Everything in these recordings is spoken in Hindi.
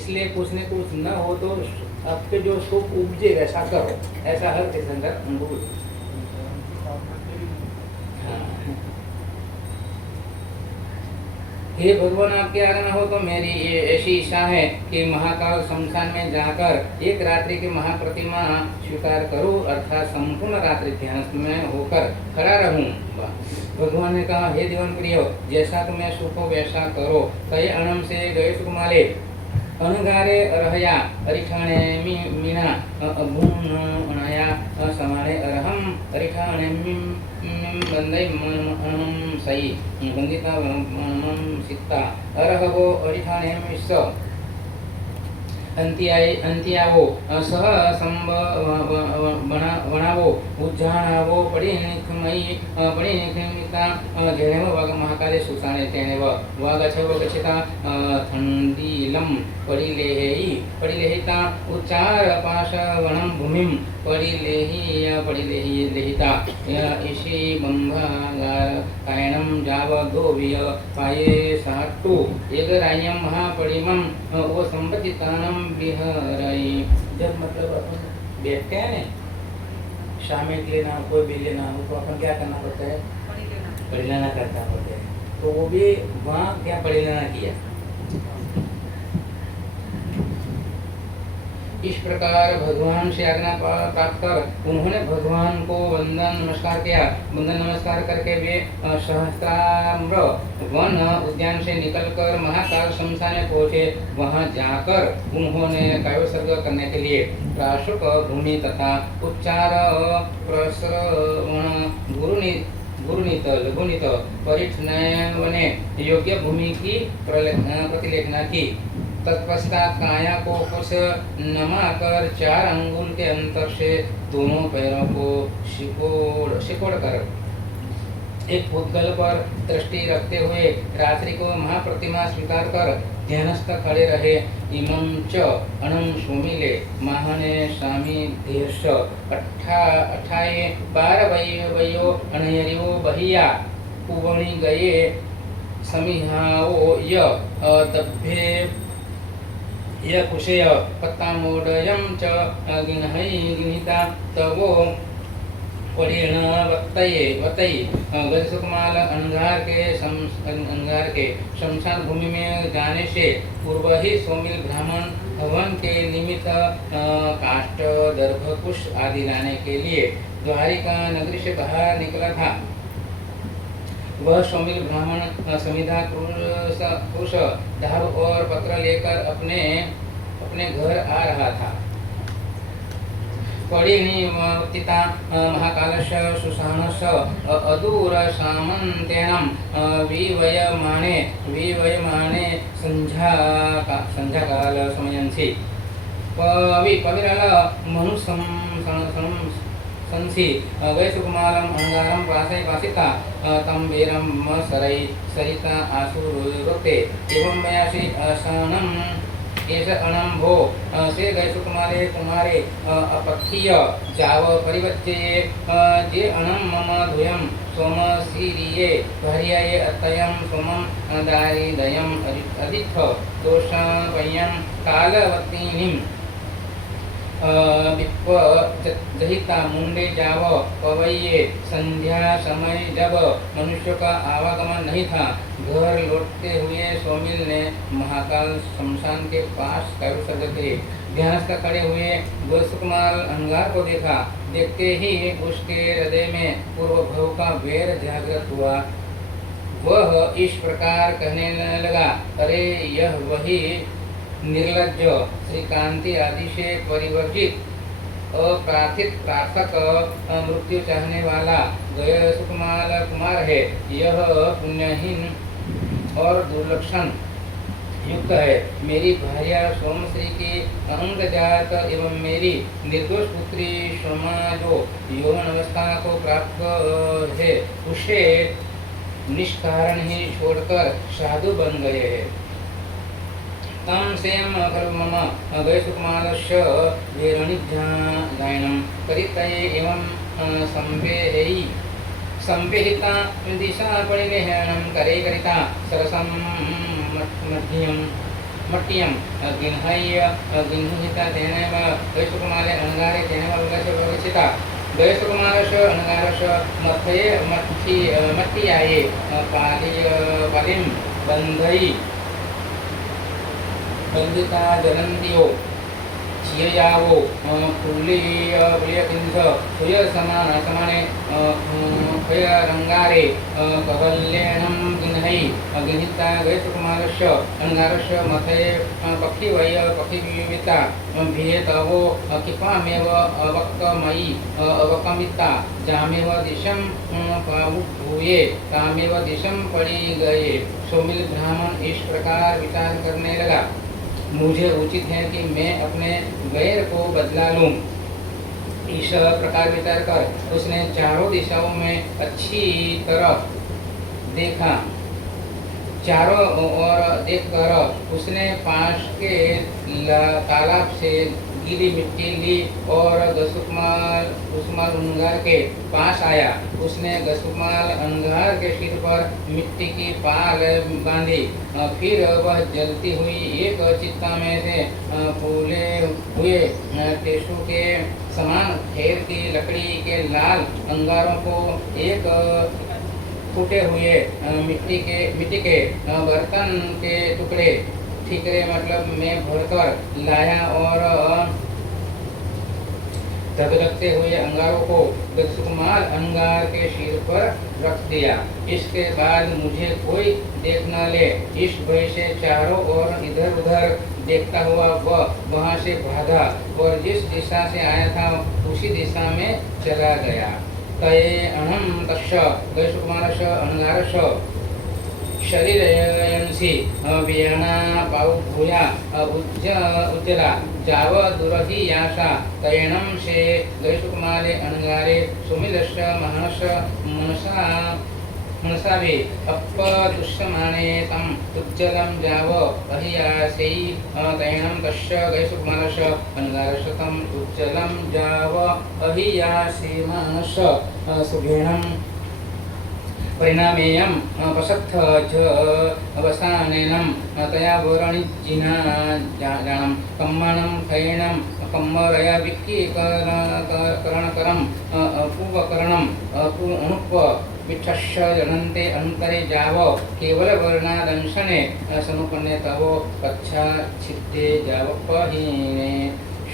इसलिए कुछ न कुछ न हो तो आपके जो सुख उपजे वैसा करो, ऐसा हर तीर्थंकर अनुभव। हे भगवान, आपकी आज्ञा हो तो मेरी ये ऐसी इच्छा है कि महाकाल शमशान में जाकर एक रात्रि की महाप्रतिमा स्वीकार करूं, अर्थात संपूर्ण रात्रि ध्यान में होकर खड़ा रहूं। भगवान ने कहा, हे देवन प्रिय, जैसा तुम्हें सुख हो वैसा करो। कई अणम से गए सुकुमाले अनगारे रहया अरिठाणे मीना अभूनया समाणे अरहम अरिठाणे बंदई मनम सई बंदिता मनम सिक्ता अरहवो अरिठाणे मिस्स अंतियावो सह संब वनावो उज्जानावो पडिनिखमिता जेनेव वाग महाकाले सुसाने तेनेव वागछव गच्छता थंडीलम पडिलेहिता उच्चार पाशवनं भूमिं पडिलेहिता इषि बंभागार कायनं जाव दोविय पाये साटू एकरायं महापडिमं वो संपतितानं बिहरई। जब मतलब अपन बैठते हैं ना, शामिल लेना कोई भी लेना हो तो अपन क्या करना पड़ता है, पढ़ी लेना करता होता है। तो वो भी वहाँ क्या पढ़ी लेना किया। इस प्रकार भगवान से आज्ञा प्राप्त कर उन्होंने भगवान को वंदन नमस्कार किया। वंदन नमस्कार करके वे सहस्त्राम्र वन उद्यान से निकलकर महाकाल शमशान में पहुंचे। वहां जाकर उन्होंने काव्योत्सर्ग करने के लिए प्राशुक भूमि तथा उच्चार प्रश्रवण गुरुनीत लघुनीत परिठनयने योग्य भूमि की प्रतिलेखना की। तत्पश्चात काया को कुछ नमाकर 4 अंगुल के अंतर से दोनों पैरों को सिकोड़ कर एक भूतगल पर दृष्टि रखते हुए रात्रि को महाप्रतिमा स्वीकार कर ध्यानस्थ खड़े रहे। इमं च अणं सुमिले महाने स्वामी देश अठाए 12 वयो अनयरियो बहिया कुवणी गए समिहाओ य दभ्ये य कुशेय पत्तामोडयं च गिनहिता तवो परेण वतई गजसुकमाल अंगार के शमशान भूमि में जाने से पूर्व ही सोमिल ब्राह्मण हवन के निमित्त काष्ठ दर्भ कुश आदि लाने के लिए द्वारिका नगरी से बाहर निकला था। वह सोमिल ब्राह्मण समिधा कुश धारू और पत्र लेकर अपने घर आ रहा था। पडिनिवर्तिता महाकालस्य सुशानस्य अदूर सामन्तेन विवयमाने संध्याकाल समयंसि पविरल मनुसंसि वैसुकुमारं अंगारं पासिता तं वीरं सरिता आशुरुते एवं मयासि अशनं एष अणं भो से गैसुकुमारे कुमारे अपक्षीय जाव परिवच्चे जे अणं मम धुयं सोम सीरिये भार्याये अतयं सोमं दारिदयं अधित्थ दोषावयं कालवतीनिं जहिता मुंडे जाव पवैये। संध्या समय जब मनुष्य का आवागमन नहीं था, घर लौटते हुए सोमिल ने महाकाल शमशान के पास काव्योत्सर्ग के ध्यानस्थ खड़े हुए गोसुकुमार अंगार को देखा। देखते ही उसके हृदय में पूर्व भव का वैर जागृत हुआ। वह इस प्रकार कहने लगा, अरे यह वही निर्लज्ज श्रीकांति आदि से परिवर्जित अप्रार्थित प्रार्थक मृत्यु चाहने वाला गय सुकुमार कुमार है। यह पुण्यहीन और दुर्लक्षण युक्त है। मेरी भार्या सोमश्री की अंगजात एवं मेरी निर्दोष पुत्री सोमा जो यौवन अवस्था को प्राप्त है, उसे निष्कारण ही छोड़कर साधु बन गए हैं। तम सेम खलु मम गयसुकुमारस्य वीरणिज्ञायनं परितये एवं संवेहिता दिशा परिवेहनं करे करिता सरसं मध्यम मट्टियम गिन्हय गिन्हिता तेनेव वैश्वकुमारे अनगारे तेनेव विगस्य विगसिता वैश्वकुमारश अनगारश मथये मट्टियाये पालिम बंधई बंदिता जलंतियो चिययावो फूलीयकिंस सुय समाने खय रंगारे कहल्येनं गिन्है गिन्हिता वैश्वकुमारस्य अनगारस्य मथये पक्षिविविता भियेतवो किपामेव अवक्कमयी अवकमिता जामेव दिशं भूये तामेव दिशं पड़ी गए। सोमिल ब्राह्मण इस प्रकार विचार करने लगा, मुझे उचित है कि मैं अपने गैर को बदला लूं। इस प्रकार विचार कर उसने चारों दिशाओं में अच्छी तरह देखा। चारों ओर देखकर उसने पास के तालाब से गीली मिट्टी ली और गसुकमाल अंगार के पास आया। उसने गसुकमाल अंगार के सिर पर मिट्टी की पाल बांधी। फिर वह जलती हुई एक चिता में से फूले हुए टेसू के समान खेर की लकड़ी के लाल अंगारों को एक फूटे हुए मिट्टी के बर्तन के टुकड़े ठीकरे मतलब में भरकर लाया और धधकते हुए अंगारों को गसुकमाल अंगार के सिर पर रख दिया। इसके बाद मुझे कोई देख न ले, इस भय से चारों ओर इधर उधर देखता हुआ वह वहां से भागा और जिस दिशा से आया था उसी दिशा में चला गया। तये अणम तस्य गसुकमालस्य अंगारस्य शरीरयंसि व्यना पाउभूया उज्जला जाव दुरहि यासा तयणं से गसुकमाले अनगारे सुमिलस्य मनसा मनसावे अपतुष्यमाने तम उज्जलं जाव अहियासै तयणं तस्य गसुकमालस्य अनगारस्य तम उज्जलं जाव अहियासेमानस्य सुघेणं परिणामेयं पशत्थ च अवसानेनं तया वरणिजिना जानं कम्मणं खयेनं कम्मरया विक्कीकरणकरम् अपूवकरणम् अणुप विच्छस्य जनन्ते अंतरे जाव केवल वर्णादंशने समुपन्ने तव कच्छा छिद्दे जाव पहीने।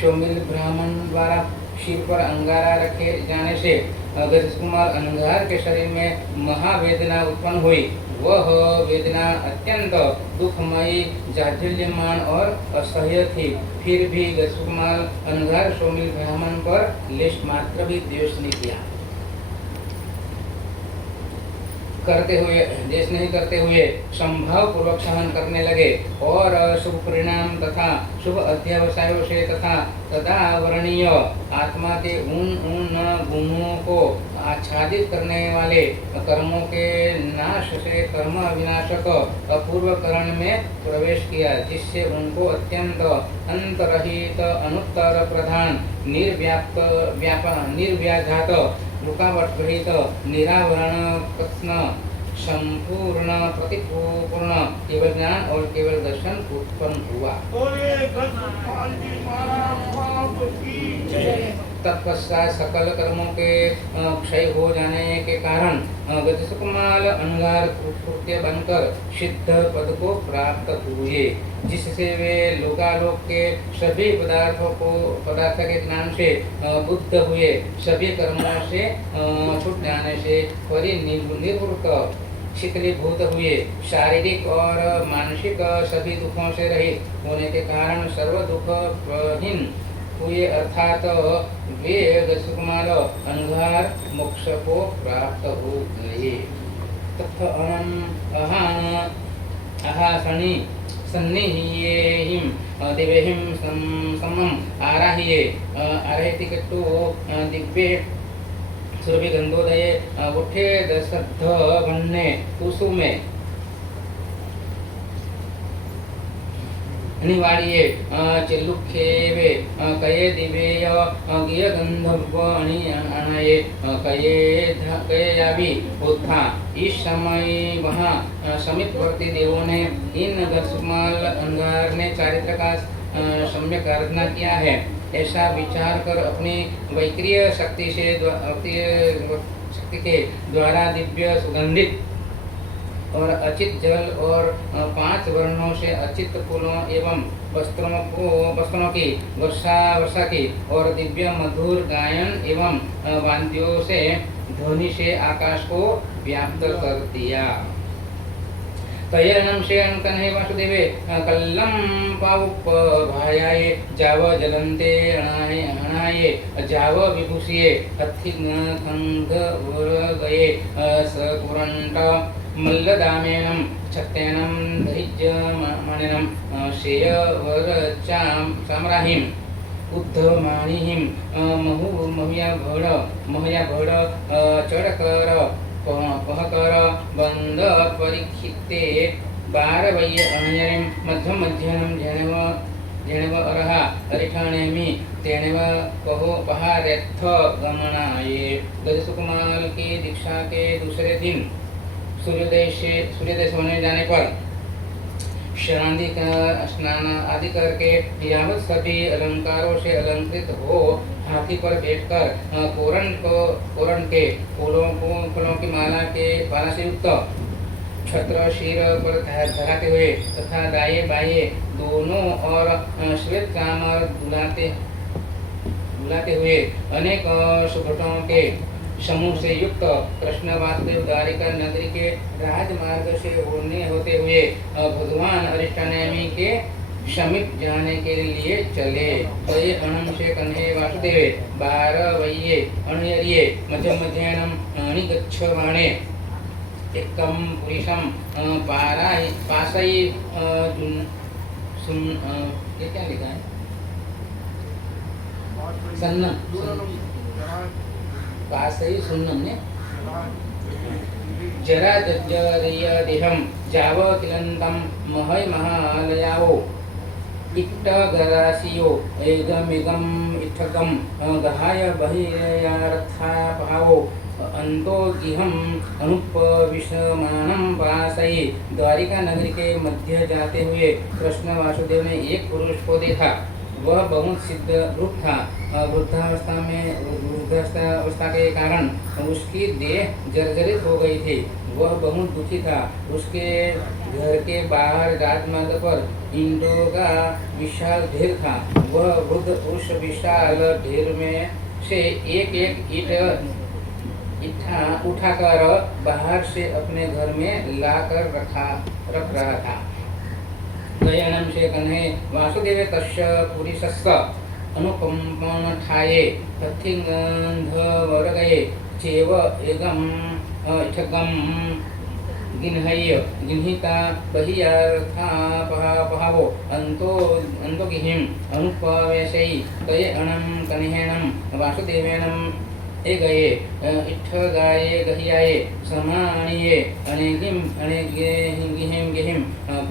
शोमिल ब्राह्मण द्वारा सिर पर अंगारा रखे जाने से गसुकमाल अंगार के शरीर में महावेदना उत्पन्न हुई। वह वेदना अत्यंत दुखमयी, जाज्वल्यमान और असह्य थी। फिर भी गसुकमाल अंगार शोमिल ब्राह्मण पर लेश मात्र भी द्वेष नहीं किया। देश नहीं करते हुए संभाव पूर्वक सहन करने लगे और शुभ परिणाम तथा शुभ अध्यावसायों से तथा तदावरणीय आत्मा के उन गुणों को आच्छादित करने वाले कर्मों के नाश से कर्म विनाशक अपूर्व करण में प्रवेश किया, जिससे उनको अत्यंत अंतरहित अनुत्तर प्रधान निर्व्याघात रुकावट रहित निरावरण कृष्ण संपूर्ण प्रतिपूर्ण केवल ज्ञान और केवल दर्शन उत्पन्न हुआ। तत्पश्चात सकल कर्मों के क्षय हो जाने के कारण गसुकमाल अंगार कृत्य बनकर सिद्ध पद को प्राप्त हुए, जिससे वे लोकालोक के सभी पदार्थ के ज्ञान से बुद्ध हुए, सभी कर्मों से छूट जाने से परिनिवृत्त शीतलीभूत हुए, शारीरिक और मानसिक सभी दुखों से रहित होने के कारण सर्व दुखहीन हुए, अर्थात वे गसुकमाल अंगार मोक्ष को प्राप्त हो गए। तथा अहासनी सन्निहियेहिं दिव्यहिं समम आराहिति कट्टु दिव्ये सुरभि गंधोदये उठे दशद्ध वन्ने कुसुमे निवाड़िये चिल्लुखेवे कये दिवेय गिय गंधर्व अणाये कये यावी उत्था। इस समय वहाँ समीपवर्ती देवों ने इन दशमाल अंगार ने चारित्र का सम्यक आराधना किया है, ऐसा विचार कर अपनी वैक्रिय शक्ति के द्वारा दिव्य सुगंधित और अचित जल और 5 वर्णों से अचित फूलों एवं वस्त्रों की वर्षा की और दिव्य मधुर गायन एवं वाद्यों से ध्वनि से आकाश को व्याप्त कर दिया। तयनम से कन्हे वासुदेवे कल्लम पावुप भायाये जाव जलंते अणाये जाव विभूषिये अथिंग वर गए सकुरंट मल्लदामेनम छत्तेनम धैर्य मानेनम शेय वर चामराहिम उद्धमानिहिम महया भड़ चढ़कर पहकर बंद परीक्षिते बारवय्य अणयरिम मध्यम मध्यनम जेणव अरहा अरिठाणेमि तेणव कहो पहारेत्थ गमनाये। गजसुकुमार की दीक्षा के दूसरे दिन सूर्योदय होने जाने पर शरणादि का स्नान आदि करके यावत सभी अलंकारों से अलंकृत हो हाथी पर बैठकर कोरण के फूलों की माला से युक्त छत्र शीर पर धराते हुए तथा दाएं बाएं दोनों और श्वेत चामर बुलाते हुए अनेक सुभटों के समूह से युक्त कृष्ण वासुदेव द्वारिका नगरी के राजमार्ग से होते हुए भगवान अरिष्टानेमी के समीप जाने के लिए चले। तये अणम से कन्हे वासुदेवे बारवय्ये अणयरिये मध्यमध्यनम अणिगच्छमाणे एकम पुरुषम पासई ये क्या लिखा है पासई सुन्नम ने जरा जर्जरीय देहम जाव किलंतम महय महालयावो इट्टगरासियो एगमेगम इट्ठगम गहाय बहिर्यार्था भावो अंतो गिहम अनुपविशमानम पासई। द्वारिका नगरी के मध्य जाते हुए कृष्ण वासुदेव ने एक पुरुष को देखा। वह बहुत सिद्ध रूप था। वृद्धावस्था के कारण उसकी देह जर्जरित हो गई थी। वह बहुत दुखी था। उसके घर के बाहर राजमार्ग पर ईंटों का विशाल ढेर था। वह वृद्ध उस विशाल ढेर में से एक ईंट उठाकर बाहर से अपने घर में लाकर रख रहा था। गयनम से कन्हे वासुदेव तस्य पुरुषस्य अनुकंपन ठाये तथिंगंध गए चेव एगम इठगम गिन्हिता बहियार्था पहावो अंतो गिहिम अनुपवेशई। तये अणम कन्हेनम वासुदेवेनम ए गए इट्ठ गाये गहियाये समाणिये अनेगिम गिहिम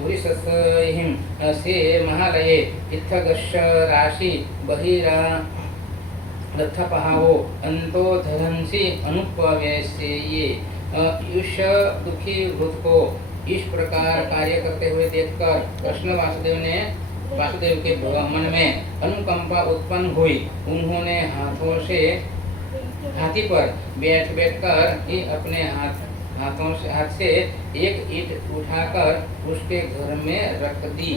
पुरिसहिम से महालये इत्थगश राशि बहिरा रथ पहावो अंतो धरंसी अनुपवेशये। इस दुखी वृद्ध को इस प्रकार कार्य करते हुए देखकर कृष्ण वासुदेव के मन में अनुकंपा उत्पन्न हुई। उन्होंने हाथी पर बैठकर ही अपने हाथ से एक ईंट उठाकर उसके घर में रख दी।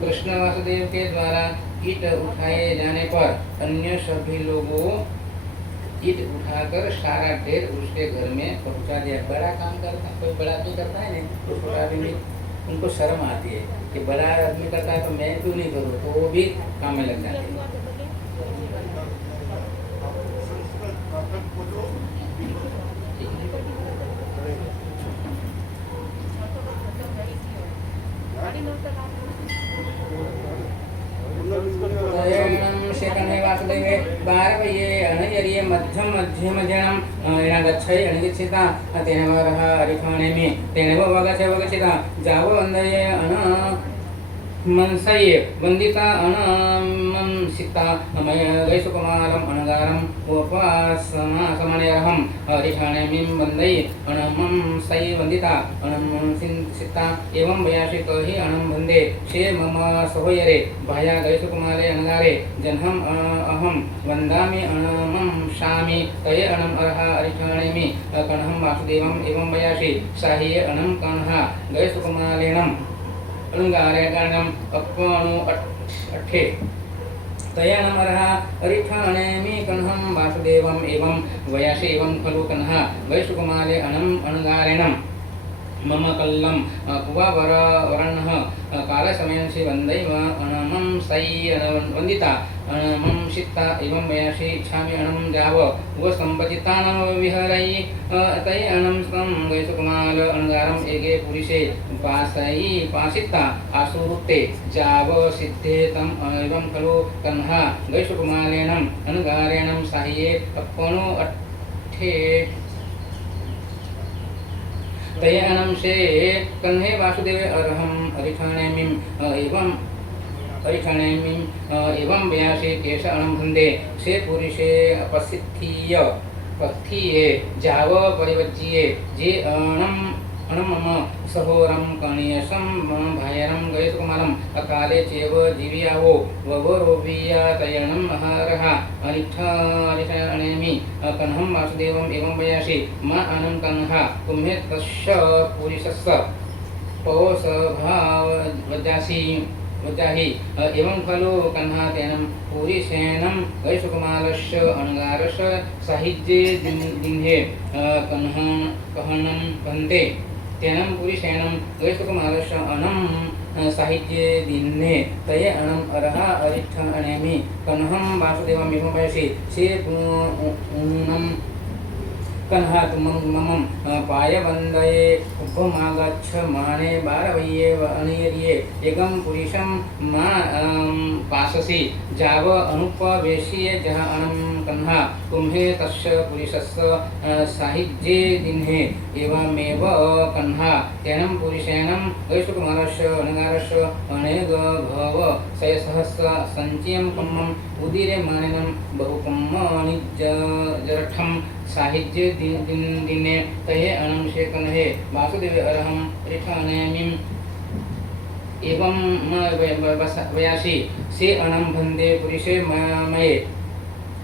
कृष्ण वासुदेव के द्वारा ईंट उठाए जाने पर अन्य सभी लोगों ईंट उठाकर सारा ढेर उसके घर में पहुंचा दिया। बड़ा काम करता है, कोई बड़ा आदमी करता है नहीं तो छोटा आदमी उनको शर्म आती है कि बड़ा आदमी करता है तो मैं क्यों नहीं करूँ, तो वो भी काम में लग जाते हैं। वासुदेवे बारवये अणयरिये मध्यम गच्छय अणिगच्छिता तेन वरः अरिठाणेमि तेन वगच्छिता जावो वन्दये मनसये वंदिता अनमंसिता मय गैसुकुमारम अनगारम उपासना समणयहम हरिषाणमिं वंदये अनमंसये वंदिता अनमंसिता एवं वयासि कहि अनम वंदे शे मम सहोयरे भाया गैसुकुमारे अनगारे जन्हम अहम वंदामि अनमंसामि तये अनम अर्हा हरिषाणमि कणहम वासुदेवम एवं वयासि साहिये अनम कणहा गैसुकुमारेणम अलंगारेणम अपनु अठे तयानमरहा अरिठाणेमि कन्हं वासुदेवम एवं वयासि एवं खलु कन्हा वैशुकुमारे अनम अनगारेणम मम कल्लम कुवावर वरणः कालसमयंसि वन्दैव अनमं सै वन्दिता अनमंसिता एवं वयासि इच्छामि अनम जाव उपसंपतितान विहरै तै अनम स्तं वैशुकुमार अनगारम एगे पुरुषे पासै पासिता आसुरुते जाव सिद्धे तम एवं खलु कन्हा वैशुकुमारेणम अनगारेणम साहिये अपनो अट्ठे तयानम से कन्हे वासुदेवे अर्हम अरिठाणेमिं एवं अरिठाणेमिं एवं व्यासे केश अणम भुंदे से पुरुषे पसिद्धीय पत्थिये जाव परिवज्जिये जे अणम अणमम सहोरम कणीयसम भायरम गैसुकुमारम अकाले चेव जीवियावो ववरोविया तयणम अहरहा अरिठाणेमि कन्हं वासुदेवम एवं वयासि मा अनं कन्हा तुम्हे तस्य पुरुषस्य पौसभाव वजाहि एवं खलु कन्हा तेनं पुरुषेणं गैसुकुमारस्य अनगारस्य साहित्ये दिन्हे कहनं भन्ते तेनं पुरुषेणं गैसुकुमारस्य अनं साहित्ये दिन्हे तये अनं अर्हा अरिठाणेमि कन्हं वासुदेवम एवं वयसि से उन्नं कन्हा मम पायवन्दये उपमागच्छ माने बारवय्ये अनिर्ये एकं पुरुषं मा पाससि जाव अनुपवेश्य जह अनं कन्हा तुम्हे तस्य पुरुषस्य साहित्ये दिन्हे एवमेव कन्हा तेनं पुरुषेणं वैशुकुमारस्य अनगारस्य अनेक भव सयसहस्र सञ्चयं कम्मम् उदिरे मानिनं बहुकम्मानि जरठं साहित्य दिने तये अनम से कन्हे वासुदेव अर्हम अरिठाणेमिं एवं वयासि से अनम भंदे पुरुषे मये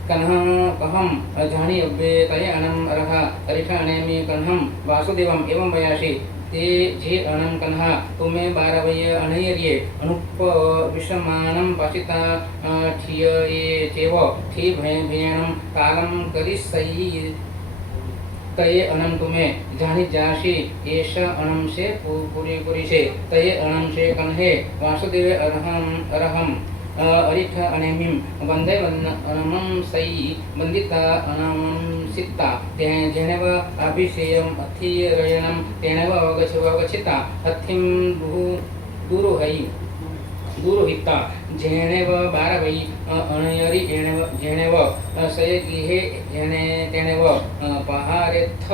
कन्हं जानी अव्ये तये अनम अर्हा अरिठाणेमि कन्हं वासुदेवम एवं वयासि ते जे अनं कन्हा तुम्हें बारवय अनयर्ये अनुप विषमानं पाशिता ठिये चेव ठि भयणं कालं करिसयि तये अनं तुम्हें जानि जासि एष अनं से पुरुषे तये अनं से कन्हे वासुदेवे अर्हम अरिठाणेमिं वन्दे अनमं सै वन्दिता अनमंसिता जेनेव अभिषेयम् अथिरयणं तेनेव अवगच्छिता हथिं दुरुहिता जेनेव बारवै अनयरि जेनेव सये गृहे तेनेव पहारेत्थ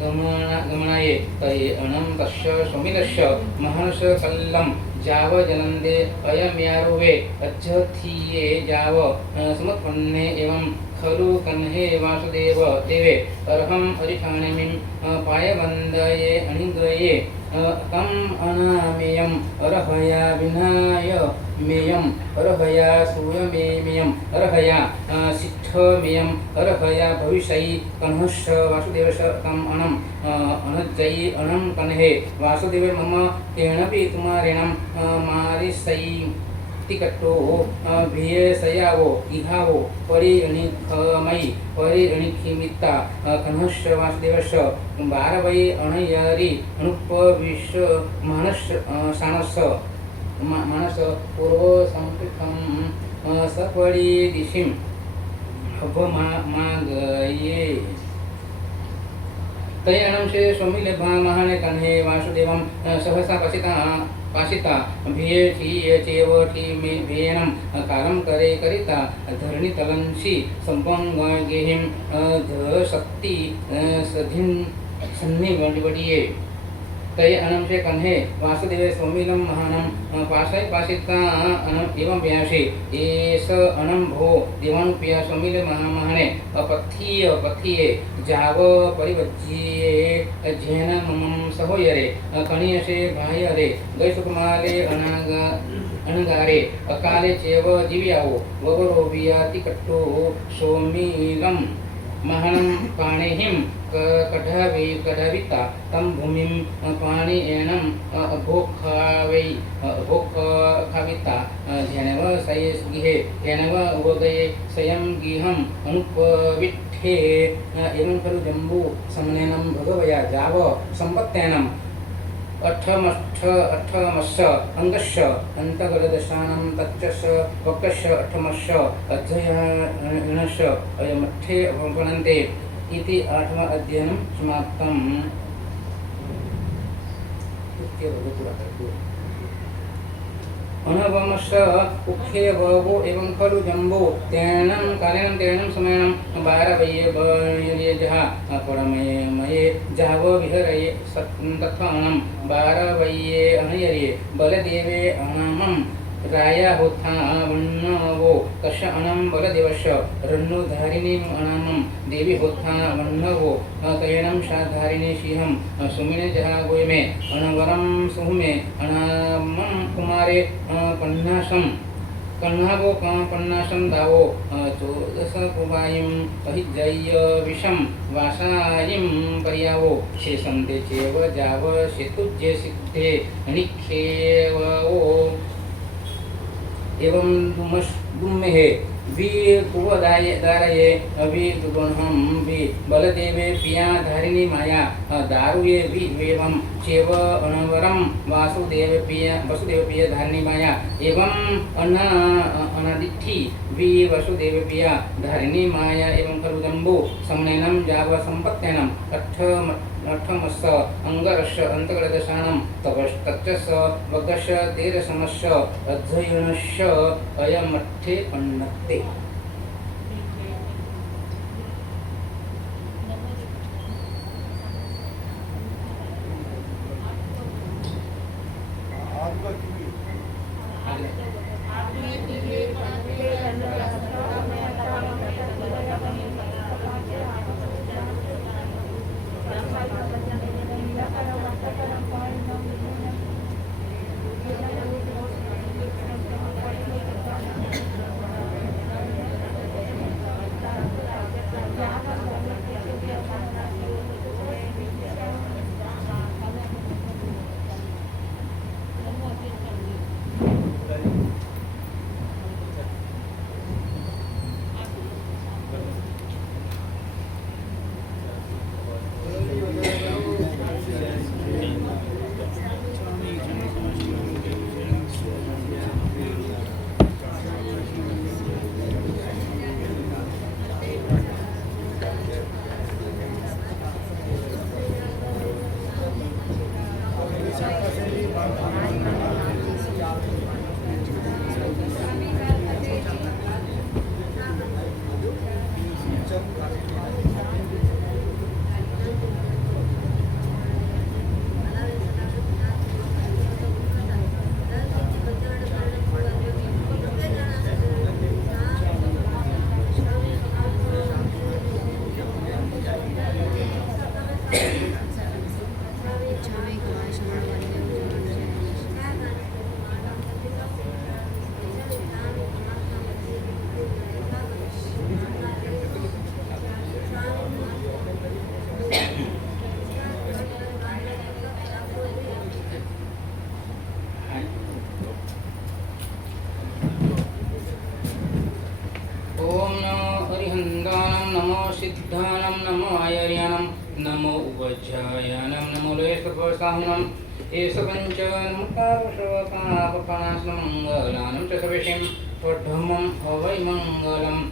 गमनाये तये अनं तस्य समिलस्य महर्ष कल्लं जाव जलंदे अयम्यारुवे अज्जथिये जाव समुत्पन्ने एवं खलु कन्हे वासुदेव देवे अर्हम अरिठाणेमिं पायवन्दये अनिग्रये तम अनामेयम् अर्हया विनाय मेयम् अर्हया सूयमेयम् अर्हया सिद्धमेयम् अर्हया भविष्यै कन्हस्य वासुदेवस्य तम अनम अनुज्जयि अनं कन्हे वासुदेवे मम तेनपि कुमारेणं मारिसै तिकट्टो भिये सयावो इहावो परिणिखमयि परिणिखिमित्ता कन्हस्य वासुदेवस्य बारवै अणयरि अनुपविश मानस सानस्य मानस पूर्व संपृथं सपरि दिशिं हवमागये तयणं से सोमिले महाने कन्हे वासुदेवं सहसा पाशिता भिये ठिये चेव ठि मे भेयनं कालं करे करिता धरणी तलंसी संपंगेहिं ध शक्ति सधिं सन्नि वडिये तय अनम से कन्हे वासुदेव स्वमिलम महानम पाशय पाशिता अनम एवं व्यासी एस अनम भो देवानुप्रिया स्वमिल महामहने अपथीय पथिये जाव परिवज्ये झेन मम सहोयरे कणीय से भायरे गैसुकुमाले अनगारे अकाले चेव जीव्यावो वगरोवियाति कट्टो सोमिलम महनं पाणिहिं कढविता तं भूमिं पाणिएनं भोक्खाविता ध्यानव सयेस्गिहे ध्यानव उदये स्वयं गिहम् अनुपविट्ठे एवं खलु जम्बू समनेनं भगवया जाव संपत्तेनं अठमश्च अंगश्च अंतगलदशानं तच्च वक्तश्च अठमश्च अध्ययनश्च अयमठे उपनन्ते इति 8वां अध्ययनं समाप्तम्। अनवमश्च उखे ववो एवं खलु जम्बो तेनं कालेनं तेनं समयनं बारवये जहा परमये जाव विहरये तत्थानं बारवये अनयरे बलदेवे अनमं राया होता वन्नवो कश अनम बलदेवस्य रन्नुधारिणीं अनमं देवी होता वन्नवो तयनं शाधारिणी शिहं सुमिने जहा गोयमे अनवरं सुहुमे अनमं कुमारे पन्नासं कन्हावो पन्नासं दावो चोदश कुबायिं अहिजय्य विषं वासायिं पर्यावो शेषन्ते चेव जाव सेतुज्ये सिद्धे निखेवो एवं दुम्मेहे वी कुवदारये अभी दुगुणहं वी बलदेवे पिया धारिणी माया दारुये वी वेवं चेव अनवरं वसुदेव पिया धारिणी माया एवं अनादिठी वी वसुदेव पिया धारिणी माया एवं खलु जम्बू समनेनं जाव संपत्तेनं अठमश्च अंगरश्च अंतगलदशानं तच्च वगश्च तेरसमश्च अध्ययनश्च अयमठे पन्नते। नमो सिद्धानं नमो आयर्यानं नमो उपज्यायानं नमो लेशपसाहुनं एष पञ्चमुखावशवपापनाशनं मङ्गलानं च सविषयं त्वद्धमं अवैमङ्गलम्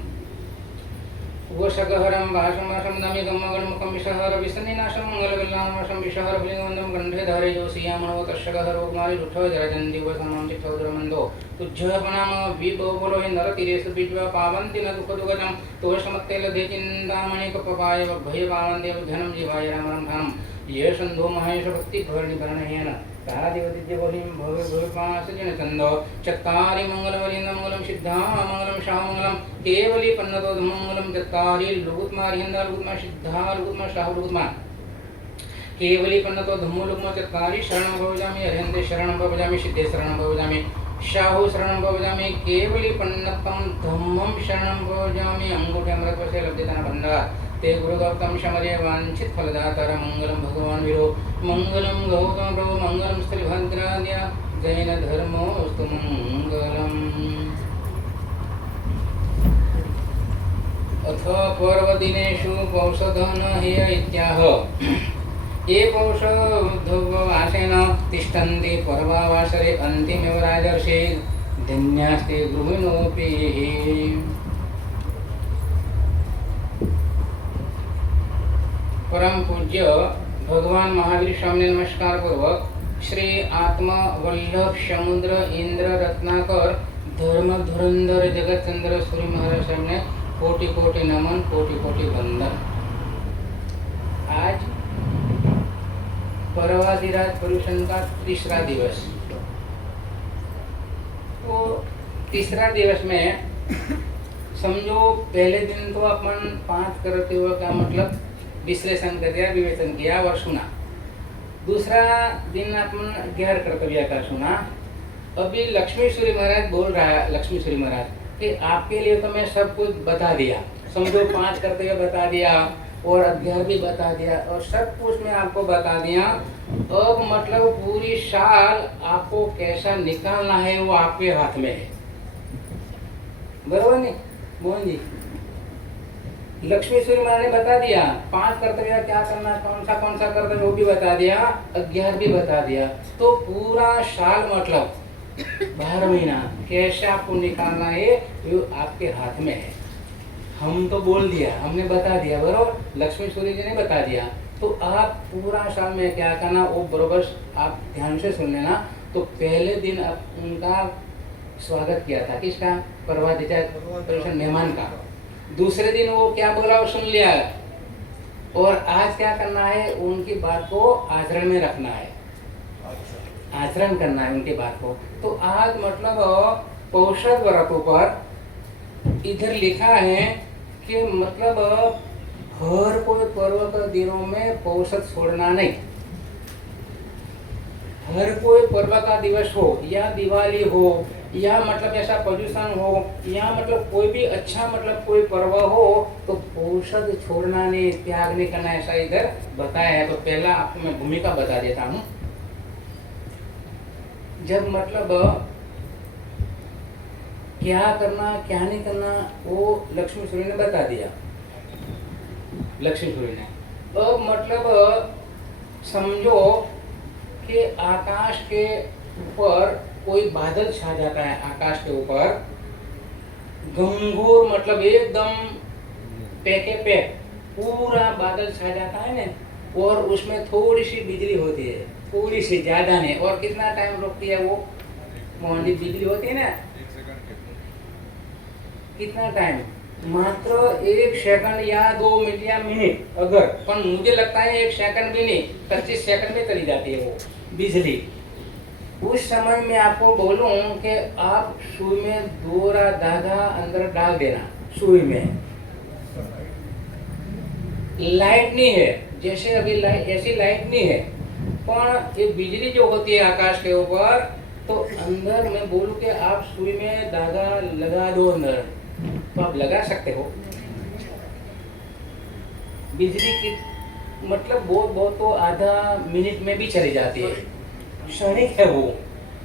वशगहरं भाषमशं नमिगमगणमुखं विषहर विसन्निनाशं मङ्गलविल्लामशं विषहर भुलिङ्गवन्दं कण्ठे धारे जोषियामणो तस्यगहरो कुमारी रुठो जरजन्ति वसमं चित्तौद्रमन्दो तुज्जपनाम विबोलो नरतीरेषु बीज्वा पावन्ति न दुःखदुःखजं तोषमत्ते लधे चिन्तामणिकपपाय भय पावन्ति धनं जीवाय रामरं धाम ये संधो महेश भक्ति भरणी भरणेन तादिवदिद्य बोलिं भवे भवे पास जन चंदो चक्कारी मंगल वलिंद मंगलम सिद्धा मंगलम शामंगलम केवली पन्नतो मंगलम चक्कारी लुगुतमा रिंदा लुगुतमा सिद्धा लुगुतमा शाह लुगुतमा केवली पन्नतो धम्मो लुगुतमा चक्कारी शरणं भवजामि हरिहंते शरणं भवजामि सिद्धे शरणं भवजामि शाहु शरणं भवजामि केवली पन्नतं धम्मं शरणं भवजामि अंगूठे अमृत वसे लब्धेतन भंडार ते गुरु गौतम शमर्य वांछित फलदातर मंगलम भगवान विरो मंगलम गौतम प्रभु मंगलम स्त्री भद्राद्या जैन धर्मोस्तु मंगलम। अथ पर्वदिनेषु पौषधन हेय इत्याह ये पौषधवासेन तिष्ठन्ति पर्वावासरे अन्तिमेव राजर्षे धन्यास्ते गृहिणोऽपि। परम पूज्य भगवान महावीर स्वामी ने नमस्कार पूर्वक श्री आत्मा वल्लभ समुद्र इंद्र रत्नाकर धर्म धुरंधर जगत चंद्र सूर्य महाराज साहब ने कोटि कोटि नमन कोटि कोटि वंदन। आज पर्वाधिराज पर्यूषण का तीसरा दिवस। तो तीसरा दिवस में समझो पहले दिन तो अपन 5 करते हुए का मतलब विश्लेषण कर दिया, विवेचन किया और सुना। दूसरा दिन अपन 11 कर्तव्य का सुना। अभी लक्ष्मी सूर्य महाराज बोल रहा है, लक्ष्मी सूर्य महाराज कि आपके लिए तो मैं सब कुछ बता दिया, समझो 5 कर्तव्य बता दिया और 11 भी बता दिया और सब कुछ मैं आपको बता दिया। अब मतलब पूरी साल आपको कैसा निकालना है वो आपके हाथ में है, बराबर नहीं मोहन जी? लक्ष्मी सूर्य महाराज ने बता दिया 5 कर्तव्य क्या करना, कौन सा कर्तव्य वो भी बता दिया, 11 भी बता दिया। तो पूरा साल मतलब 12 महीना कैसे आपको निकालना है वो आपके हाथ में है। हम तो बोल दिया, हमने बता दिया, बरोबर लक्ष्मी सूर्य जी ने बता दिया। तो आप पूरा साल में क्या करना वो बरोबर आप ध्यान से सुन लेना। तो पहले दिन उनका स्वागत किया था, किसका? पर्वदिराज मेहमान का। दूसरे दिन वो क्या बोला वो सुन लिया और आज क्या करना है उनकी बात को आचरण में रखना है, आचरण करना है उनकी बात को। तो आज मतलब पौषध व्रतों पर इधर लिखा है कि मतलब हर कोई पर्व के दिनों में पौषध छोड़ना नहीं। हर कोई पर्व का दिवस हो या दिवाली हो या मतलब ऐसा प्रदूषण हो या मतलब कोई भी अच्छा मतलब कोई पर्व हो तो औषध छोड़ना नहीं, त्याग नहीं करना, ऐसा इधर बताया है। तो पहला आपको मैं भूमिका बता देता हूँ। जब मतलब क्या करना क्या नहीं करना वो लक्ष्मी सूर्य ने बता दिया, लक्ष्मी सूर्य ने। अब मतलब समझो कि आकाश के ऊपर कोई बादल छा जाता है, आकाश के ऊपर घंघोर मतलब एकदम पैके पैक पूरा बादल छा जाता है ना, और उसमें थोड़ी सी बिजली होती है, थोड़ी सी, ज्यादा नहीं। और कितना टाइम रुकती है वो मोहन जी? बिजली होती है ना, कितना टाइम? मात्र 1 सेकंड या 2 मिनट या मिनट अगर, पर मुझे लगता है 1 सेकंड भी नहीं, 25 सेकंड में चली जाती है वो बिजली। उस समय में आपको बोलूं कि आप सुई में दोरा धागा अंदर डाल देना, सुई में लाइट नहीं है, जैसे अभी लाइट ऐसी लाइट नहीं है, पर ये बिजली जो होती है आकाश के ऊपर, तो अंदर मैं बोलूं कि आप सुई में धागा लगा दो अंदर, तो आप लगा सकते हो। बिजली की मतलब बहुत तो आधा मिनट में भी चली जाती है, क्षणिक है वो।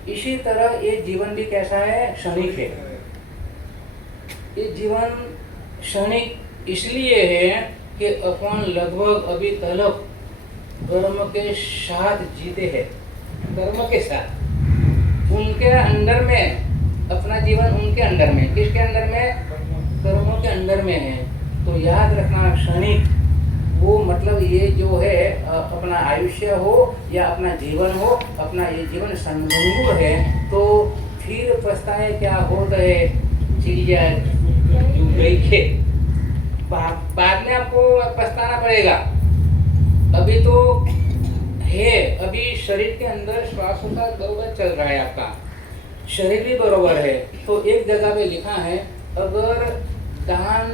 इसी तरह ये जीवन भी कैसा है? क्षणिक है। ये जीवन क्षणिक इसलिए है कि अपन लगभग अभी तलक कर्म के साथ जीते हैं, कर्म के साथ, उनके अंडर में अपना जीवन, उनके अंडर में, किसके अंडर में? कर्मों के अंडर में है। तो याद रखना क्षणिक वो मतलब ये जो है अपना आयुष्य हो या अपना जीवन हो, अपना ये जीवन संभंगुर है तो फिर पछताए क्या हो रहे चिड़िया डूब गई खेत, बाद में आपको पछताना पड़ेगा। अभी तो है, अभी शरीर के अंदर श्वासों का बरोबर चल रहा है, आपका शरीर भी बरोबर है, तो एक जगह पे लिखा है अगर दान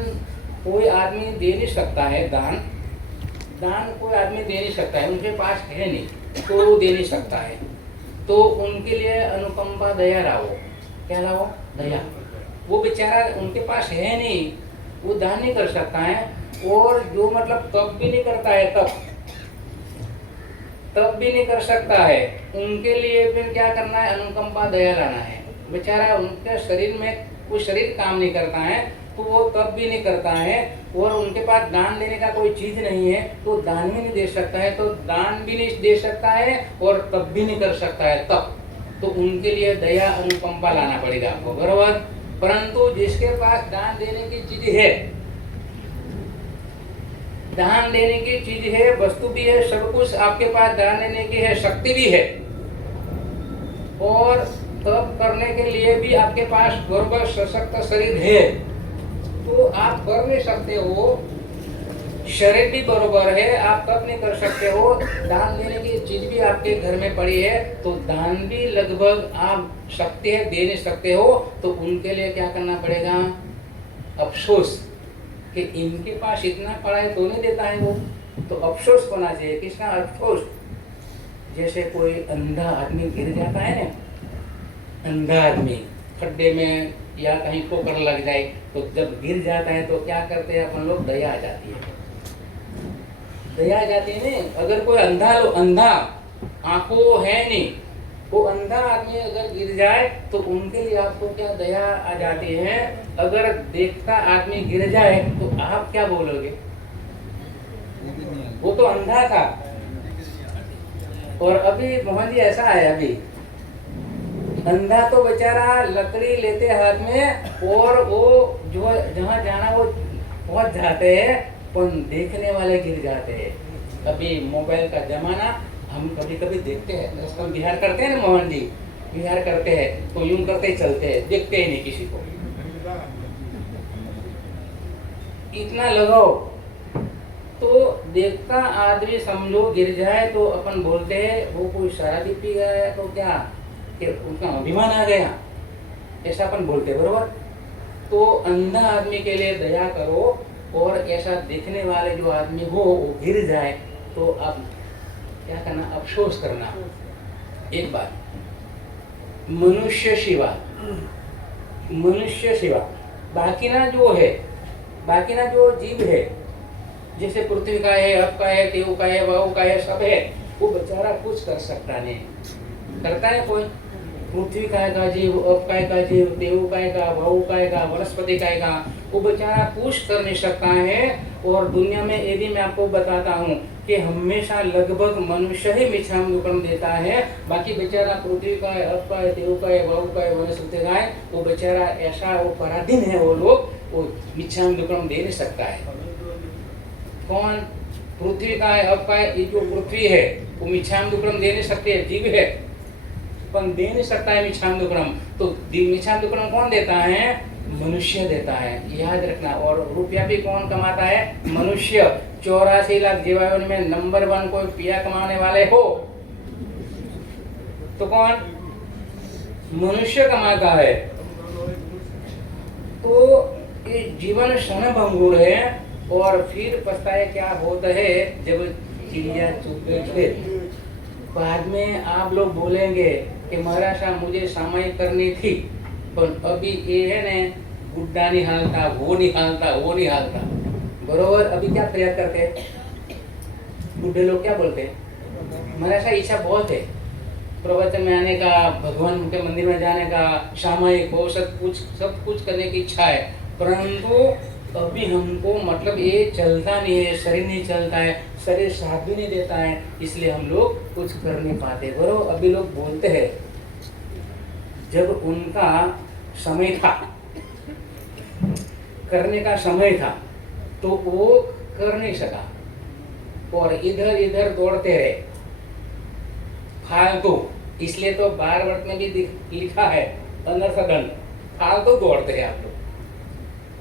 कोई आदमी दे नहीं सकता है, दान कोई आदमी दे नहीं सकता है, उनके पास है नहीं तो वो दे नहीं सकता है, तो उनके लिए अनुकंपा दया लाओ। क्या लाओ? दया। वो बेचारा उनके पास है नहीं, वो दान नहीं कर सकता है, और जो मतलब तप भी नहीं करता है, तप भी नहीं कर सकता है, उनके लिए फिर क्या करना है? अनुकंपा दया लाना है। बेचारा उनके शरीर में कोई शरीर काम नहीं करता है, तो वो तप भी नहीं करता है, और उनके पास दान देने का कोई चीज नहीं है, तो दान भी नहीं दे सकता है, तो दान भी नहीं दे सकता है और तप भी नहीं कर सकता है, तप। तो उनके लिए दया अनुकंपा लाना पड़ेगा आपको, बराबर। परंतु जिसके पास दान देने की चीज है, दान देने की चीज है, वस्तु भी है, सब कुछ आपके पास दान देने की है, शक्ति भी है, और तप करने के लिए भी आपके पास बराबर सशक्त शरीर है, तो आप कर नहीं सकते हो, शरीर भी बरोबर है, आप तप नहीं कर सकते हो, दान देने की चीज भी आपके घर में पड़ी है, तो दान भी लगभग आप शक्ति है दे नहीं सकते हो, तो उनके लिए क्या करना पड़ेगा? अफसोस कि इनके पास इतना पड़ा है तो नहीं देता है वो, तो अफसोस होना चाहिए। किसका अफसोस? जैसे कोई अंधा आदमी गिर जाता है ना, अंधा आदमी खड्डे में या कहीं ठोकर लग जाए, तो जब गिर जाता है तो क्या करते हैं अपन लोग? दया आ जाती है, दया आ जाती है नहीं। अगर कोई अंधा आंखों है नहीं, वो अंधा आदमी अगर गिर जाए तो उनके लिए आपको क्या दया आ जाती है? अगर देखता आदमी गिर जाए तो आप क्या बोलोगे? वो तो अंधा था, और अभी मोहन जी ऐसा है, अभी अंधा तो बेचारा लकड़ी लेते हाथ में, और वो जो जहाँ जाना वो पहुंच जाते हैं, पर देखने वाले गिर जाते हैं। अभी मोबाइल का जमाना, हम कभी कभी देखते हैं, हम बिहार करते हैं ना मोहन जी, बिहार करते हैं तो यूं करते ही चलते हैं, देखते ही नहीं किसी को, इतना लगाओ। तो देखता आदमी समझो गिर जाए तो अपन बोलते हैं वो कोई शराबी पी गया है तो क्या कि उनका अभिमान आ गया, ऐसा अपन बोलते हैं, बरोबर। तो अंधा आदमी के लिए दया करो, और ऐसा देखने वाले जो आदमी हो वो गिर जाए तो आप क्या करना? अफसोस करना। एक बात, मनुष्य शिवा, बाकी ना जो जीव है, जैसे पृथ्वी का है, अब का है, देव का है, वायु का है, सब है, वो बेचारा कुछ कर सकता नहीं, करता है कोई? पृथ्वी काय का जीव, अब काय का जीव, देव काय का, वायु काय का, वनस्पति काय का, वो बेचारा कुछ कर नहीं सकता है। और दुनिया में ये भी मैं आपको बताता हूँ कि हमेशा लगभग मनुष्य ही मिच्छाम दुक्कड़म देता है, बाकी बेचारा पृथ्वी का है, अब का है, देव का है, वायु का है, वनस्पति का है, वो बेचारा ऐसा वो पराधीन है, वो लोग वो मिच्छाम दुक्कड़म दे नहीं सकता है। कौन? पृथ्वी का है, अब का है, ये जो पृथ्वी है वो मिच्छाम दुक्कड़म दे नहीं सकते है, जीव है पर दे नहीं सकता है मिच्छाम दुक्कड़म। तो मिच्छाम दुक्कड़म कौन देता है? मनुष्य देता है, याद रखना। और रुपया भी कौन कमाता है? मनुष्य। 84 लाख जीवाणु में नंबर 1 कोई पिया कमाने वाले हो तो कौन? मनुष्य कमाता है। तो ये जीवन क्षण भंगुर है, और फिर पछताए क्या होता है जब चिड़िया चुग गई। बाद में आप लोग बोलेंगे कि महाराज साहब मुझे सामायिक करनी थी, पर अभी ये है ने गुड्डा नहीं हालता, वो नहीं हालता, बरोबर। अभी क्या प्रयास करते हैं बुढ़े लोग? क्या बोलते हैं? महाराज साहब इच्छा बहुत है प्रवचन में आने का, भगवान के मंदिर में जाने का, सामायिक हो, सब कुछ करने की इच्छा है, परंतु अभी हमको मतलब ये चलता नहीं है, शरीर नहीं चलता है, शरीर साथ भी नहीं देता है, इसलिए हम लोग कुछ कर नहीं पाते, बरोबर। अभी लोग बोलते हैं जब उनका समय था, करने का समय था, तो वो कर नहीं सका और इधर इधर दौड़ते रहे फालतू। इसलिए तो 12 वर्ष में भी लिखा है अनर्थगन, फालतू दौड़ते हैं आप लोग,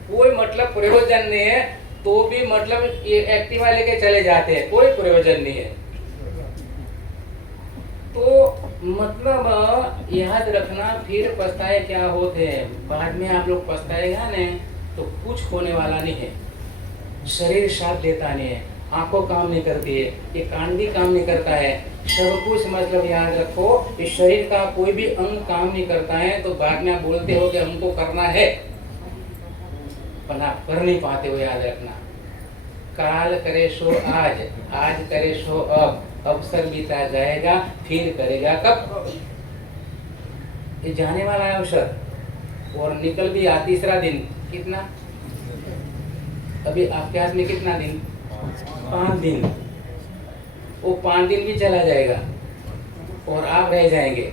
कोई मतलब प्रयोजन नहीं है, तो भी मतलब एक्टिवा लेके चले जाते हैं, कोई प्रयोजन नहीं है। तो मतलब याद रखना, फिर पछताए क्या होते हैं, बाद में आप लोग पछताएगा ने तो कुछ होने वाला नहीं है। शरीर साथ देता नहीं है, आंखों काम नहीं करती है, ये कान भी काम नहीं करता है, सब कुछ मतलब याद रखो, इस शरीर का कोई भी अंग काम नहीं करता है तो बाद में आप बोलते हो कि हमको करना है, पर आप कर नहीं पाते हो। याद रखना, काल करे सो आज, आज करे सो अब, अवसर बीता जाएगा, फिर करेगा कब। ये जाने वाला है अवसर, और निकल भी आ तीसरा दिन। कितना? अभी आपके हाथ में कितना दिन? 5 दिन। वो 5 दिन भी चला जाएगा और आप रह जाएंगे।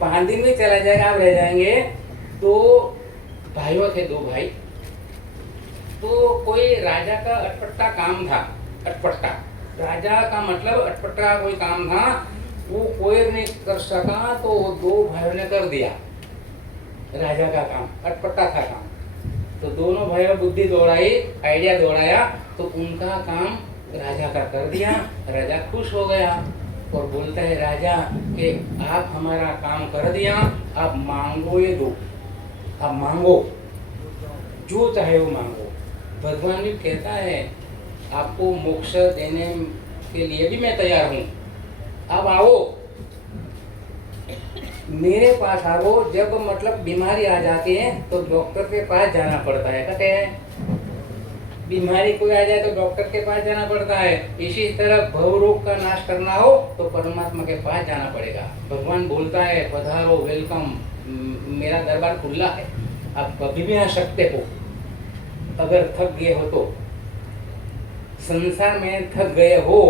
5 दिन भी चला जाएगा, आप रह जाएंगे। तो भाइयों थे, 2 भाई। तो कोई राजा का अटपटा काम था, अटपटा राजा का मतलब अटपटा कोई काम था, वो कोई नहीं कर सका तो वो 2 भाइयों ने कर दिया। राजा का काम अटपटा था काम, तो दोनों भाइयों बुद्धि दौड़ाई, आइडिया दौड़ाया, तो उनका काम राजा का कर दिया। राजा खुश हो गया और बोलता है राजा कि आप हमारा काम कर दिया, आप मांगो ये दो, आप मांगो जो चाहे वो मांगो। भगवान भी कहता है आपको मोक्ष देने के लिए भी मैं तैयार हूँ, आप आओ मेरे पास आओ। जब मतलब बीमारी आ जाती है तो डॉक्टर के पास जाना पड़ता है, कहते हैं बीमारी कोई आ जाए तो डॉक्टर के पास जाना पड़ता है, इसी तरह भव रोग का नाश करना हो तो परमात्मा के पास जाना पड़ेगा। भगवान बोलता है पधारो, वेलकम, मेरा दरबार खुला है, आप कभी भी आ सकते हो। अगर थक गए हो तो, संसार में थक गए हो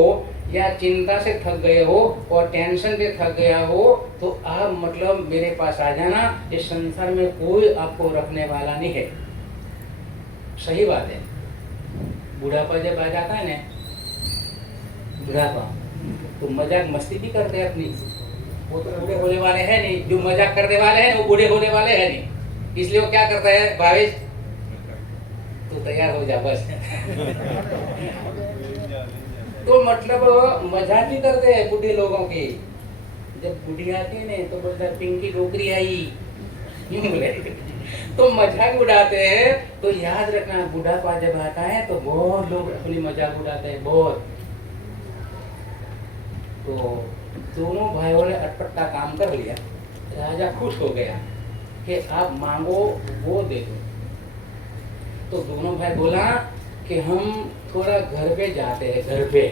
या चिंता से थक गए हो और टेंशन से थक गया हो तो आप मतलब मेरे पास आ जाना। इस संसार में कोई आपको रखने वाला नहीं है। सही बात है। बुढ़ापा जब आ जाता है ना, बुढ़ापा, तो मजाक मस्ती भी करते हैं अपनी। वो तो बूढ़े होने वाले हैं नहीं, जो मजाक करने वाले हैं वो बूढ़े होने वाले हैं नहीं, इसलिए वो क्या करता है, भावेश तू तैयार हो जा बस। तो मतलब मजाक भी करते हैं बूढ़े लोगों की। जब बूढ़ी आती है ना तो बोलता है पिंकी डोकरी आई, यूं बोले, तो मजाक उड़ाते हैं। तो याद रखना, बुढ़ापा जब आता है तो बहुत लोग अपनी मजाक उड़ाते हैं, बहुत। तो दोनों भाइयों ने अटपटा काम कर लिया। राजा खुश हो गया कि आप मांगो वो दे दो। तो दोनों भाई बोला कि हम थोड़ा घर पे जाते हैं, घर पे,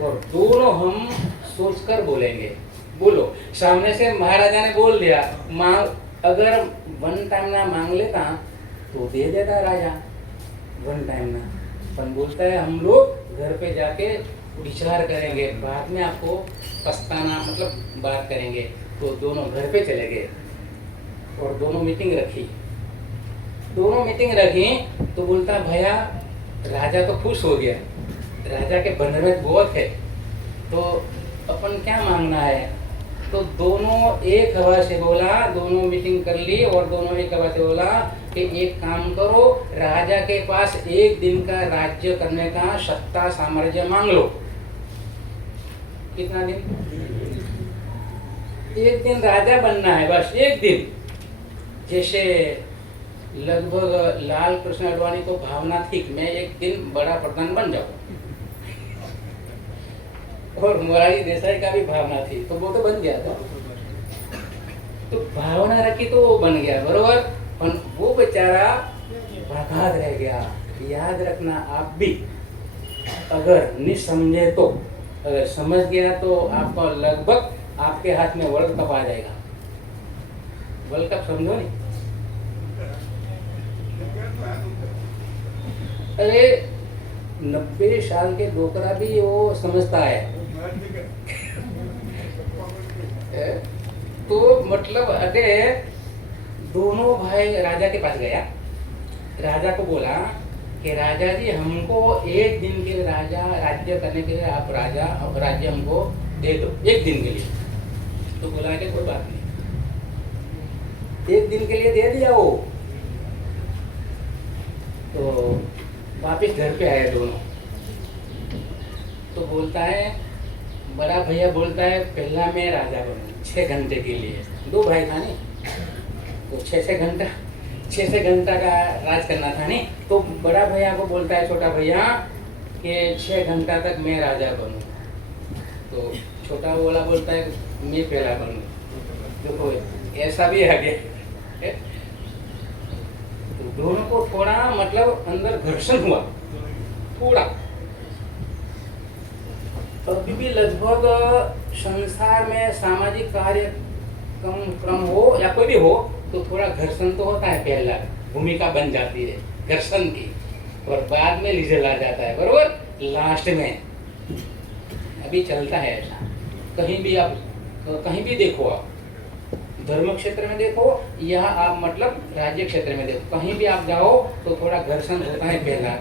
और दोनों हम सोचकर बोलेंगे। बोलो। सामने से महाराजा ने बोल दिया, मांग, अगर 1 टाइम ना मांग लेता तो दे देता राजा 1 टाइम ना, पर बोलता है हम लोग घर पे जाके विचार करेंगे, बाद में आपको पछताना मतलब बात करेंगे। तो दोनों घर पे चले गए और दोनों मीटिंग रखी। दोनों मीटिंग रखी तो बोलता भैया, राजा तो खुश हो गया, राजा के बनरत बहुत है, तो अपन क्या मांगना है। तो दोनों एक हवा से बोला, दोनों मीटिंग कर ली और दोनों एक हवा से बोला कि एक काम करो, राजा के पास 1 दिन का राज्य करने का सत्ता सामर्थ्य मांग लो। कितना दिन? 1 दिन राजा बनना है, बस 1 दिन। जैसे लगभग लाल कृष्ण आडवाणी को भावना थी कि मैं 1 दिन बड़ा प्रधान बन जाऊं, और मोरारी देसाई का भी भावना थी, तो वो तो बन गया था। तो भावना रखी तो वो बन गया, बरोबर, पर वो बेचारा बर्बाद रह गया। याद रखना, आप भी अगर नहीं समझे तो, अगर समझ गया तो आपका लगभग आपके हाथ में वर्ल्ड कप आ जाएगा। वर्ल्ड कप समझो नहीं? अरे 90 साल के डोकरा भी वो समझता है। तो मतलब अरे दोनों भाई राजा के पास गया, राजा को बोला कि राजा जी हमको 1 दिन के लिए राज्य करने के लिए आप राज्य हमको दे दो 1 दिन के लिए। तो बोला कि कोई बात नहीं, 1 दिन के लिए दे दिया वो। तो वापिस घर पे आए दोनों। तो बोलता है बड़ा भैया बोलता है पहला मैं राजा बनूं 6 घंटे के लिए। 2 भाई था नहीं, तो 6 घंटा का राज करना था नहीं। तो बड़ा भैया को बोलता है छोटा भैया कि 6 घंटा तक मैं राजा बनूं। तो छोटा वाला बोलता है मैं पहला बनूं। देखो ऐसा भी है आगे। तो दोनों को थोड़ा मतलब अंदर घर्षण हुआ थोड़ा। अभी भी लगभग संसार में सामाजिक कार्य क्रम हो या कोई भी हो तो थोड़ा घर्षण तो होता है। पहला भूमिका बन जाती है घर्षण की और बाद में रिजल्ट आ जाता है, बरोबर लास्ट में। अभी चलता है ऐसा। कहीं भी आप कहीं भी देखो, आप धर्म क्षेत्र में देखो या आप मतलब राज्य क्षेत्र में देखो, कहीं भी आप जाओ तो थोड़ा घर्षण होता है। पहला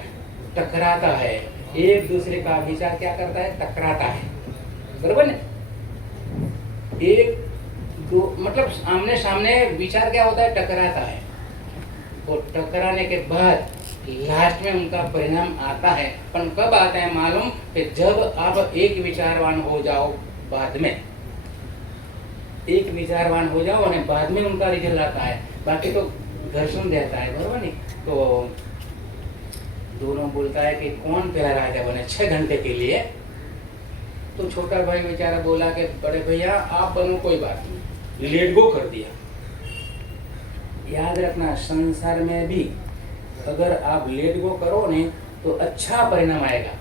टकराता है, एक दूसरे का विचार क्या करता है, टकराता है, बरोबर ना। एक दो मतलब आमने सामने विचार क्या होता है, टकराता है। और टकराने के बाद लास्ट में उनका परिणाम आता है। पर कब आता है मालूम, कि जब आप एक विचारवान हो जाओ, बाद में एक विचारवान हो जाओ और बाद में उनका रिजल्ट आता है। बाकी तो घर्षण रहता है, बरोबर नहीं। तो दोनों बोलता है कि कौन पहला राजा बने 6 घंटे के लिए। तो छोटा भाई बेचारा बोला कि बड़े भैया आप बनो, कोई बात नहीं, लेट गो कर दिया। याद रखना संसार में भी अगर आप लेट गो करो ने तो अच्छा परिणाम आएगा।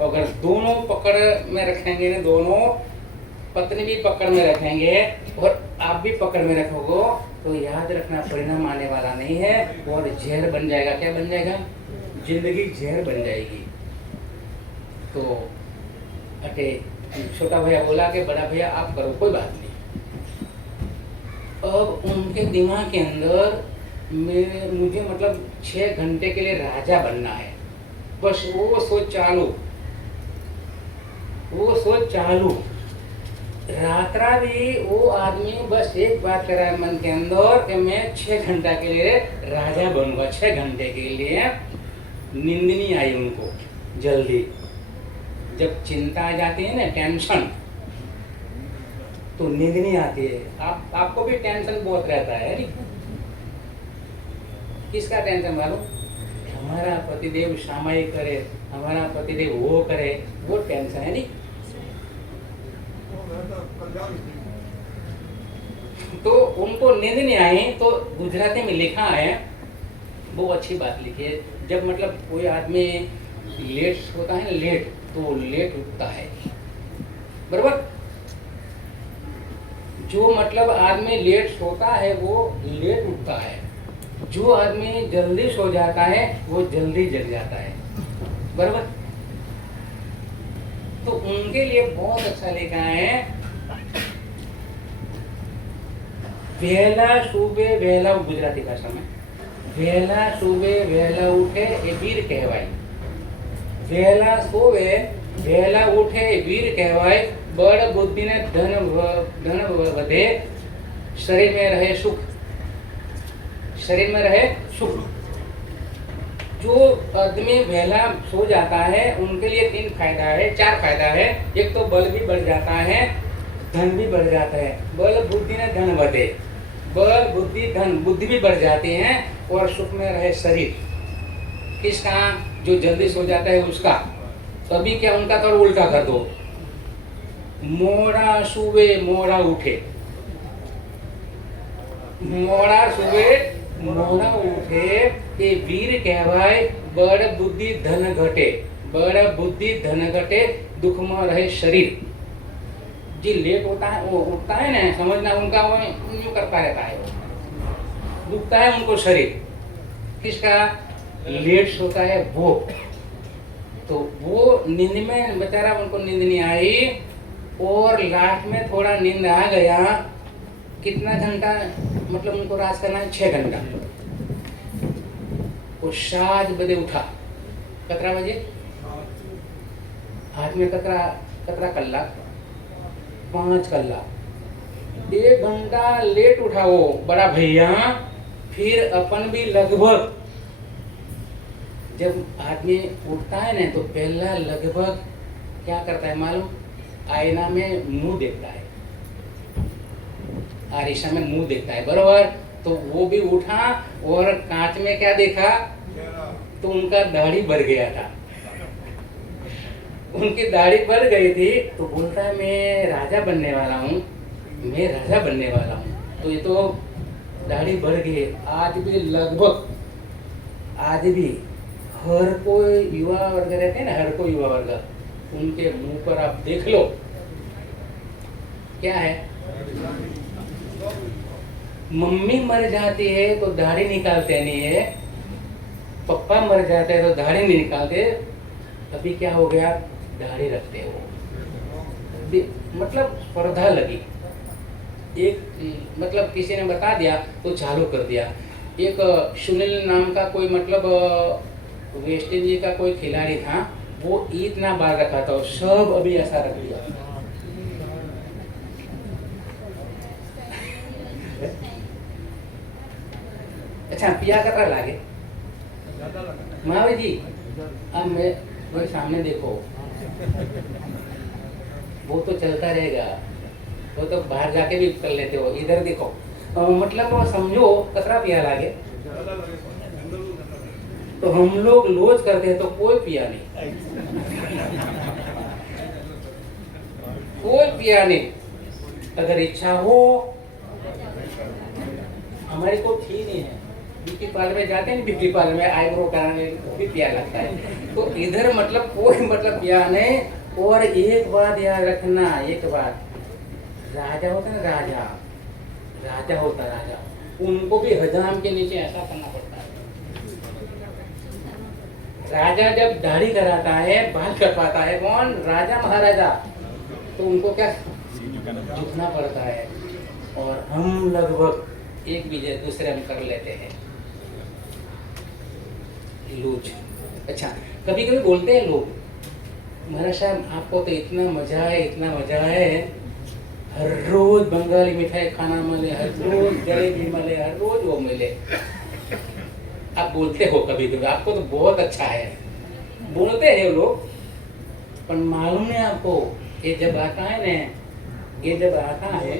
अगर दोनों पकड़ में रखेंगे ने, दोनों पत्नी भी पकड़ में रखेंगे और आप भी पकड़ में रखोगे तो याद रखना परिणाम आने वाला नहीं है और जहर बन जाएगा। क्या बन जाएगा, जिंदगी जहर बन जाएगी। तो अटे छोटा भैया बोला कि बड़ा भैया आप करो, कोई बात नहीं। अब उनके दिमाग के अंदर मुझे मतलब 6 घंटे के लिए राजा बनना है, बस वो सोच चालू। रात्रा भी वो आदमी बस एक बात कर रहा है मन के अंदर कि मैं 6 घंटा के लिए राजा बनूंगा। 6 घंटे के लिए नींद नहीं आई उनको जल्दी। जब चिंता आ जाती है ना, टेंशन, तो नींद नहीं आती है। आपको भी टेंशन बहुत रहता है नहीं? किसका टेंशन मालूम? हमारा पतिदेव सामायिक करे, हमारा पतिदेव वो करे, वो टेंशन है नहीं। तो उनको नींद नहीं आई तो गुजराती में लिखा है, वो अच्छी बात लिखी है। जब मतलब कोई आदमी लेट होता है ना, लेट, तो लेट उठता है, बराबर। जो मतलब आदमी लेट सोता है वो लेट उठता है। जो आदमी जल्दी सो जाता है वो जल्दी जग जाता है, बराबर। तो उनके लिए बहुत अच्छा लिखा है, वહેલા સુબે વહેલા, गुजराती भाषा में वહેલા सुबह वહેલા उठे એ वीर कहवाय। वહેલા सोवे वહેલા उठे એ वीर कहवाय। बड़ बुद्धि ने धन વધે, शरीर में रहे सुख, शरीर में रहे सुख। जो आदमी वહેલા सो जाता है उनके लिए 3 फायदा है, 4 फायदा है। एक तो बल भी बढ़ जाता है, धन भी बढ़ जाता है। बल बुद्धि ने धन बढ़े, बल बुद्धि धन, बुद्धि भी बढ़ जाती है और सुख में रहे शरीर। किसका? जो जल्दी सो जाता है उसका। तो अभी क्या उनका तो उल्टा कर दो, मोड़ा सुबे मोड़ा उठे, मोड़ा सुबे मोड़ा उठे ये वीर कहवाय। बड़ बुद्धि धन घटे, बड़ बुद्धि धन घटे, दुख में रहे शरीर। जी लेट होता है वो उठता है ना, समझना उनका वो यूं करता रहता है, दुखता है उनको शरीर। किसका? लेट सोता है वो। तो वो नींद में बेचारा, उनको नींद नहीं आई और लास्ट में थोड़ा नींद आ गया। कितना घंटा मतलब उनको राज करना है? 6 घंटा। वो 7 बजे उठा। कतरा बजे? हाथ में कतरा कलाक? 5 कलाक। 1 घंटा लेट उठा वो बड़ा भैया। फिर अपन भी लगभग, जब आदमी उठता है ना तो पहला लगभग क्या करता है मालूम? आईना में मुंह देखता है, आरिशा में मुंह देखता है, बराबर। तो वो भी उठा और कांच में क्या देखा, तो उनका दाढ़ी बढ़ गया था, उनकी दाढ़ी बढ़ गई थी। तो बोलता है मैं राजा बनने वाला हूँ, मैं राजा बनने वाला हूँ। तो ये तो दाढ़ी बढ़ गई। आज भी लगभग, आज भी हर कोई युवा वर्ग रहते हैं ना, हर कोई युवा वर्ग, उनके मुंह पर आप देख लो क्या है, मम्मी मर जाती है तो दाढ़ी निकालते नहीं है, पप्पा मर जाते हैं तो दाढ़ी नहीं निकालते, अभी क्या हो गया, दाढ़ी रखते हो। मतलब स्पर्धा लगी, एक मतलब किसी ने बता दिया तो चालू कर दिया। एक सुनील नाम का कोई मतलब वेस्ट इंडीज का कोई खिलाड़ी था, वो इतना बाल रखा था, सब अभी ऐसा रख दिया। अच्छा पिया कर लागे महावीर जी, अब मैं सामने देखो, वो तो चलता रहेगा, वो तो बाहर जाके भी कर लेते हो, इधर देखो। मतलब वो समझो कतरा पिया लागे, तो हम लोग लोज करते हैं तो कोई पिया नहीं, कोई पिया नहीं। अगर इच्छा हो, हमारी को थी नहीं है, ब्यूटी पार्लर में जाते हैं, ब्यूटी पार्लर में आईब्रो कराने भी पिया लगता है, तो इधर मतलब कोई मतलब पिया नहीं। और एक बात याद रखना, एक बात, राजा होता है ना, राजा होता है, राजा, उनको भी हजाम के नीचे ऐसा करना पड़ता है। राजा जब दाढ़ी कराता है, बाल कटवाता है, कौन, राजा महाराजा, तो उनको क्या झुकना पड़ता है। और हम लगभग एक दूसरे हम कर लेते हैं लूज। अच्छा कभी कभी बोलते हैं लोग, महाराज साहब आपको तो इतना मजा है, इतना मजा है, हर रोज बंगाली मिठाई खाना मिले, हर रोज जलेबी मिले, हर रोज वो मिले। आप बोलते हो कभी कभी, आपको तो बहुत अच्छा है, बोलते हैं लोग, पर मालूम है आपको, ये जब आता है ना, ये जब आता है,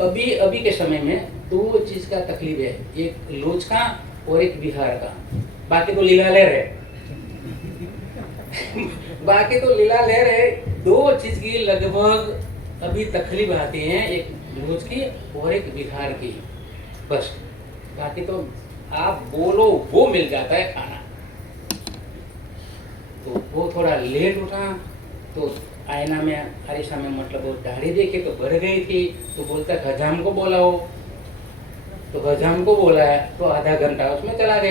अभी अभी के समय में दो चीज का तकलीफ है, एक लोच का और एक बिहार का, बाकी तो लीला ले रहे बाकी तो लीला ले रहे। दो चीज की लगभग अभी तकलीफ आती है, एक लोच की और एक बिहार की, बस। बाकी तो आप बोलो वो मिल जाता है खाना। तो वो थोड़ा लेट उठा, तो आईना में आरिशा में मतलब वो दाढ़ी देखे तो बढ़ गई थी, तो बोलता हजाम को बोलाओ, तो हजाम को बोला है, तो आधा घंटा उसमें चला गया।